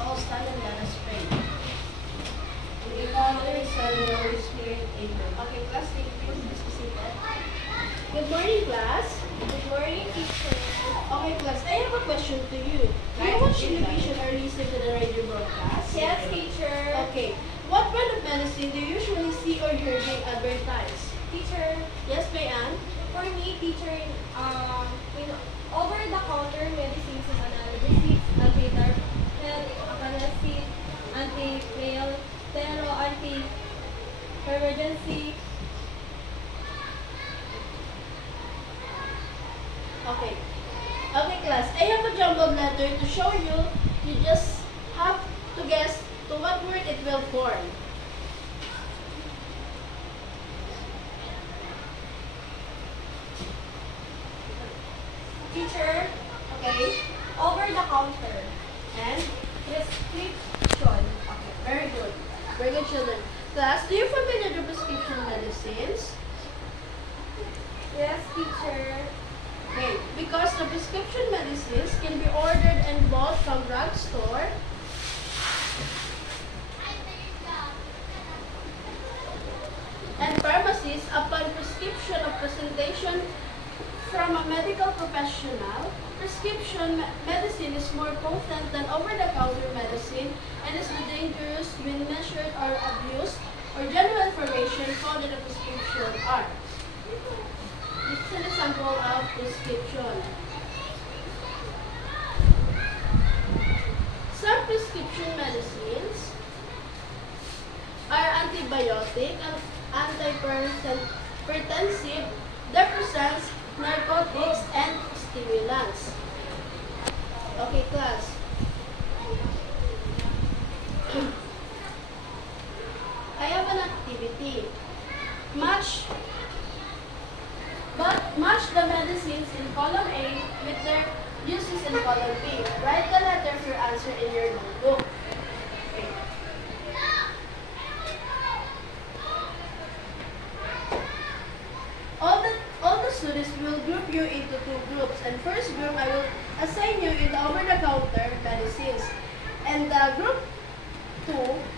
all stand and let us pray. In the Father, Son, and Holy Spirit, Amen. Okay, class, thank you. Please be seated. Good morning, class. Good morning, teacher. Okay, class, I have a question to you. Do you watch television or listen to the radio broadcast? Yes, teacher. Okay. What brand of medicine do you usually see or hear being advertised? Teacher, Yes, Mayan? for me, teacher, in over-the-counter medicines and analgesics, anti-diabetic, acanacid, anti-male, anti-emergency. Okay. Okay, class. I have a jumbled letter to show you. You just have to guess to what word it will form. Teacher, Okay? over-the-counter, And? prescription. Okay, very good. Very good, children. Class, do you familiar with prescription medicines? Yes, teacher. Okay, because the prescription medicines can be ordered and bought from drugstore, and pharmacies upon prescription of presentation from a medical professional. Prescription medicine is more potent than over-the-counter medicine and is dangerous when measured or abused, or general information found in a prescription are. This is an example of prescription. Some prescription medicines are antibiotic, antihypertensive, depressants, narcotics, and stimulants. Okay, class. I have an activity. Match the medicines in column A with their uses in column B. Write the letter of your answer in your notebook. Okay. All the students will group you into two groups. And first group, I will assign you in the over-the-counter medicines. And the group 2,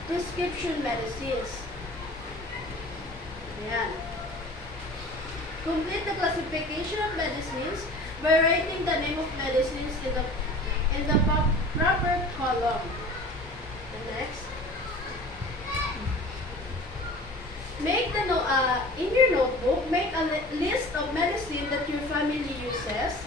prescription medicines. Ayan. Complete the classification of medicines by writing the name of medicines in the proper column. And next. Make in your notebook, make a list of medicine that your family uses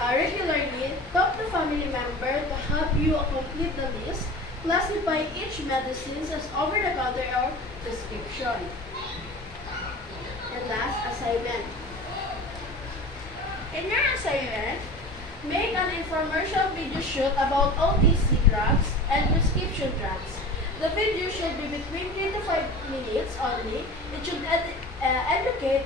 regularly. Talk to family member to help you complete the list. Classify each medicine as over-the-counter or prescription. And last, assignment. In your assignment, make an infomercial video shoot about OTC drugs and prescription drugs. The video should be between 3 to 5 minutes only. It should educate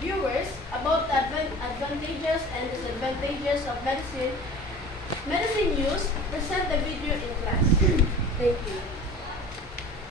viewers about the advantages and disadvantages of medicine use. Present the video in class. Thank you.